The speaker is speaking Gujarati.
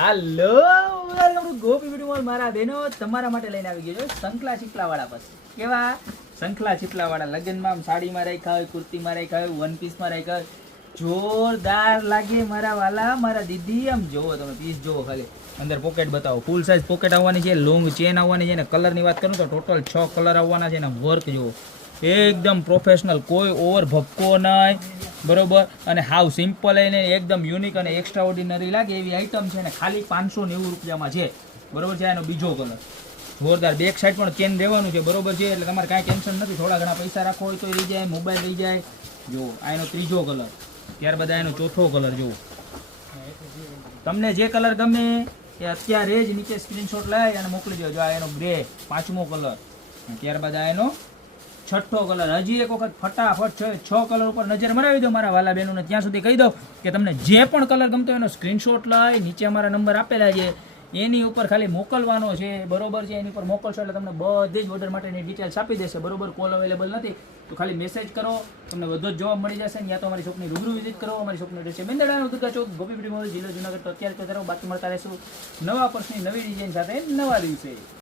હાલો ગોપી બ્યુટી મોલ મારા બહેનો તમારા માટે લઈને આવી ગયો છો સંખલા ચીપલા વાળા પાસે. કેવા સંખલા ચીપલા વાળા લગ્નમાં આમ સાડીમાં રાખ્યા હોય, કુર્તીમાં રાખ્યા હોય, વન પીસમાં રાખ્યા હોય, જોરદાર લાગે મારા વાલા મારા દીદી. આમ જોવો તમે પીસ જોવો, ખાલી અંદર પોકેટ બતાવો, ફૂલ સાઇઝ પોકેટ આવવાની છે, લોંગ ચેન આવવાની છે. અને કલરની વાત કરું તો ટોટલ 6 કલર આવવાના છે. અને વર્ક જોવો એકદમ પ્રોફેશનલ, કોઈ ઓવર ભપકો નહીં, બરોબર. અને હાવ સિમ્પલ એને એકદમ યુનિક અને એક્સ્ટ્રા ઓર્ડિનરી લાગે એવી આઈટમ છે. ને ખાલી 590 રૂપિયામાં છે, બરોબર છે. એનો બીજો કલર જોરદાર, બેક સાઈડ પણ ચેન રહેવાનું છે, બરોબર છે. એટલે તમારે કાંઈ ટેન્શન નથી, થોડા ઘણા પૈસા રાખો હોય તો રહી જાય, મોબાઈલ રહી જાય. જુઓ આ એનો ત્રીજો કલર, ત્યારબાદ એનો ચોથો કલર. જુઓ તમને જે કલર ગમે એ અત્યારે જ નીચે સ્ક્રીનશોટ લઈ અને મોકલી દો. જો આ એનો ગ્રે 5મો કલર, ત્યારબાદ આ એનો 6થો કલર. હજી એક વખત ફટાફટ 6 કલર ઉપર નજર મરાવી દો મારા વાલા બહેનોને. ત્યાં સુધી કહી દો કે તમને જે પણ કલર ગમતો એનો સ્ક્રીનશોટ લઈ નીચે અમારા નંબર આપેલા છે એની ઉપર ખાલી મોકલવાનો છે, બરોબર છે. એની ઉપર મોકલશો એટલે તમને બધી જ ઓર્ડર માટેની ડિટેલ્સ આપી દેશે, બરોબર. કોલ અવેલેબલ નથી તો ખાલી મેસેજ કરો, તમને બધો જ જવાબ મળી જશે. યા તો અમારી શોપની રૂબરૂ વિઝિટ કરો. અમારી શોપની એડ્રેસ છે મેંદરડાનો દુર્ગા ચોક, ગોપી બ્યુટી મોલ, જિલ્લો જુનાગઢ. તો અત્યારે તો બાકી મળતા રહેશું નવા પર્સની નવી ડિઝાઇન સાથે નવા દિવસે.